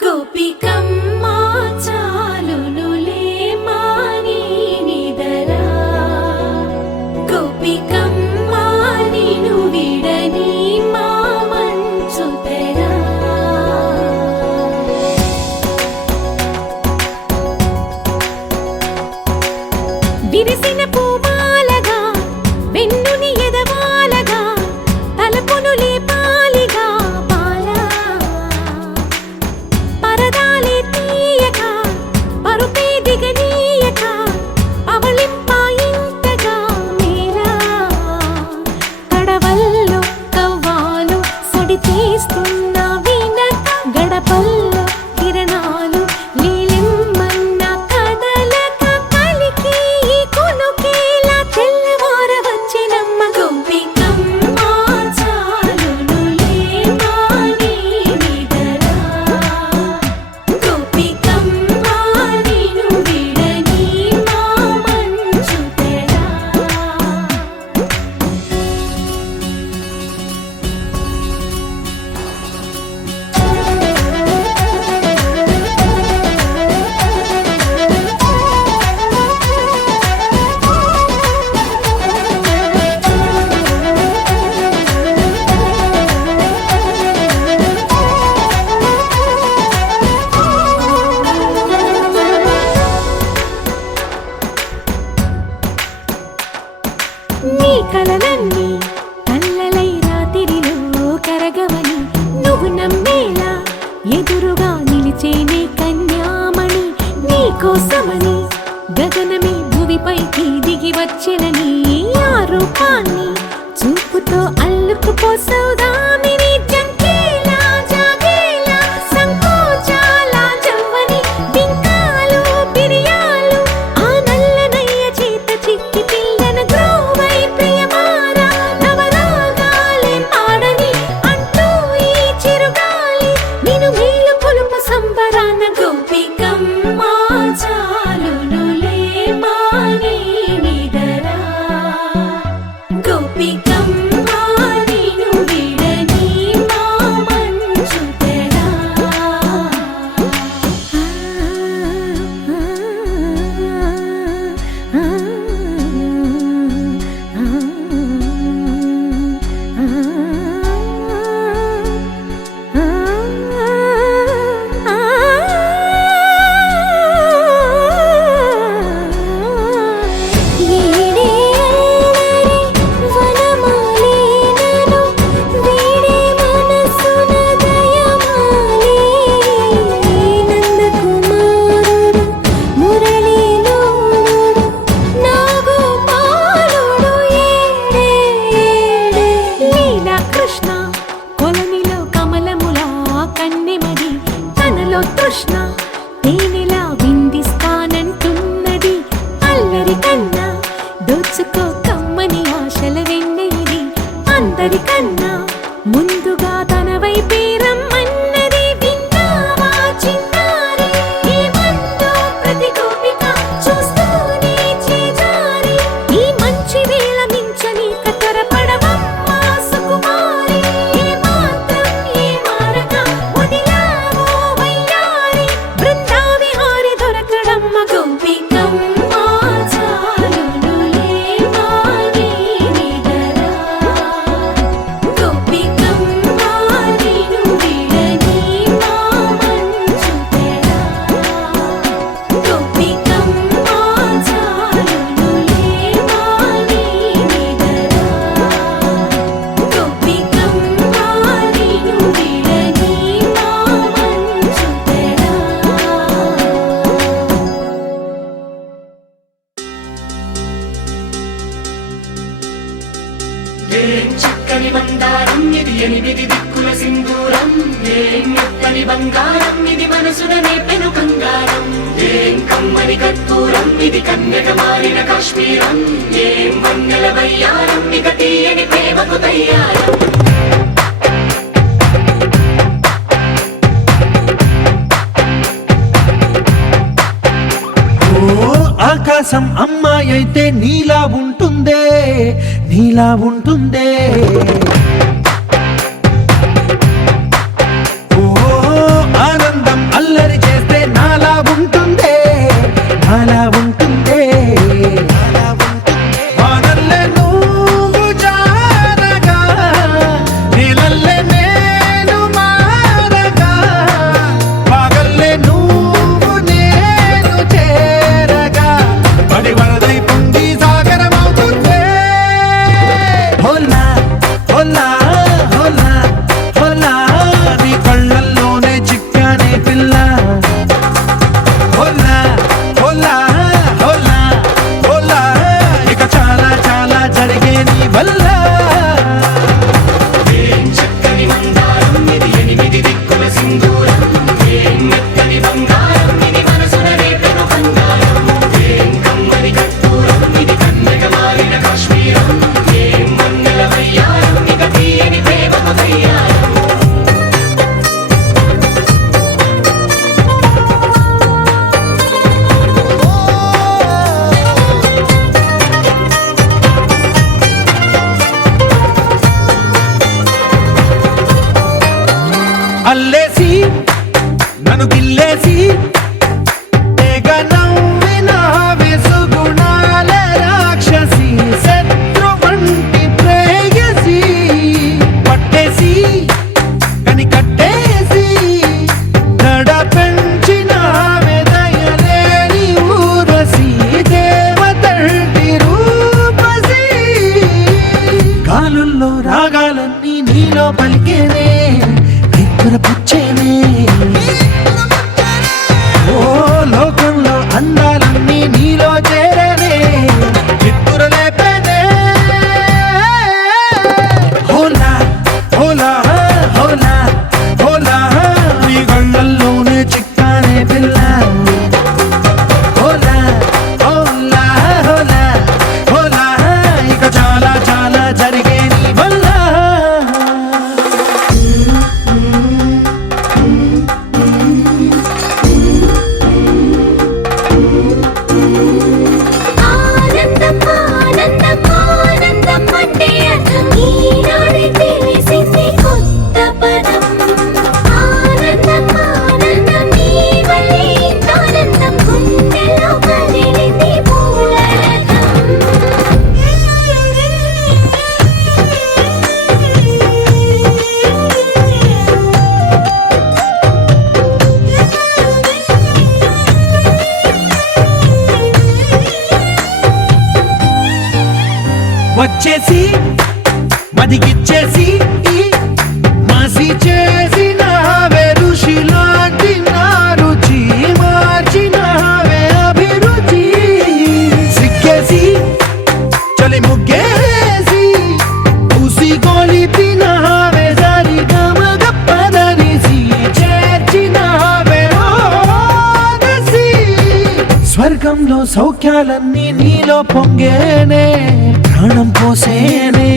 గోపికమ్మా చాలునులే మాని నిదరా గోపికమ్మా నిను విడని మా మంచు తెరా విరిసిన పూమాలగా వెన్నుని ఎదవాలగా తలపును లేపాలిగా బాలా పరదాలే తీయక పరుపే దిగనీయక పవళింపాయింతగా మేరా కడవల్లో కవ్వాలు సడి చేస్తున్న వీణక గడపల్లో కిరణాలు లీలిమ్మన్న కదలక కలికి కొనుకేలా తెల్లవార వచ్చినమ్మ గోపికమ్మా చాలునులే మాని నిదరా గోపికమ్మా నిను విడని మా మంచు తెరా నీ కలలన్నీ కల్లలై రాత్రిలో కరగవని నువ్వు నమ్మేలా ఎదురుగా నిలిచేనే కన్యామణి నీ కోసమని గగనమే భూమిపైకి దిగి వచ్చెనని ఆ రూపాన్ని చూపుతో అల్లుకుపోసౌదామిని జంకేలా జాగేలా సంకోచాల జవ్వని బింకాలు బిరియాలు ఆ నల్లనయ్య చేత చిక్కి పిల్లన గ్రోవై ప్రియమారా నవరాగాలే పాడని అంటూ ఈ చిరుగాలి నిన్ను మేలు కొలుపు సంబరాన గోపికమ్మా చాలునులే మాని నిదరా గోపికమ్మా నిను విడని మా మంచు తెరా కృష్ణ కొలనిలో కమలములా కన్నెమది తనలో తృష్ణ తేనెలా విందిస్తానంటున్నది అల్లరి కన్నా దోచుకో కమ్మని ఆశల వెన్నెలిది అందరికన్నా ముందుగా తన వైపే రమ్మన్నది విన్నావా చిన్నారి ఏమందో ప్రతి గోపిక చూస్తూనే చేజారి ఈ మంచి వేళ మించని కతరపడవమ్మా సుకుమారి ఏ మాత్రం ఏ మారక వదిలావో వయ్యారి బృందావిహారి దొరకడమ్మ గోపికమ్మా చాలునులే మాని నిదరా గోపికమ్మా నిను విడని మా మంచు తెరా గోపికమ్మా చాలునులే మాని నిదరా గోపికమ్మా నిను విడని మా మంచు తెరా ఏం చక్కని బంగారం ఇది ఎనిమిది దిక్కుల సింధూరం ఏం మెత్తని బంగారం ఇది మనసున నేపెను కంగారం ఏం కమ్మని కర్పూరం ఇది కన్యక మారిన కాశ్మీరం ఏం వన్నెల వయ్యారం ఇక తీయని ప్రేమకు తయ్యారం ఆకాశం అమ్మాయి అయితే నీలా ఉంటుందే నీలా ఉంటుందే ఓ ఆనందం ఏం మెత్తని బంగారం ఇది మనసున రేపెను బంగారం ఏం కమ్మని కర్పూరం ఇది కన్నెగా మారిన కాశ్మీరం ఏం మంగళ వయ్యారం ఇక తీయని ప్రేమకు తయ్యారం అల్లేసి నన్ను గిల్లేసి తెగ నవ్విన వెసుగుణాల రాక్షసి శత్రు వంటి ప్రేయసి పట్టేసి కని కట్టేసి దడ పెంచిన దయలేని ఊరసి దేవతంటి రూపసి గాలుల్లో రాగాలన్నీ నీలో పలికేనే పుచ్చేనే ఓ లోకంలో అందాలన్నీ నీలో చేరనే చిత్తుర లేపేనే హోలా హోలా హోలా హోలా నీ గళ్ళల్లోనే చిక్కానే పిల్ల హోలా హోలా హోలా హోలా ఇక చాలా చాలా జరిగే నీ వల్ల ఆనందం ఆనందం ఆనందం అంటే అర్థం ఈనాడే తెలిసింది కొత్త పదం ఆనందం ఆనందం నీ వల్లే ఆనందం గుండెలో కదిలింది పూలరథం వచ్చేసి మదిగిచ్చేసి మాసి చేసిన ఋషిలాంటి నా రుచి మార్చినవే అభిరుచి సిక్కేసి చలి ముగ్గేసి ఉసి గొలిపినవే సరి గమగ పదనిసి చేర్చినవే ఓదసి స్వర్గంలో సౌఖ్యాలన్నీ నీలో పొంగేనే ప్రాణం పోసేనే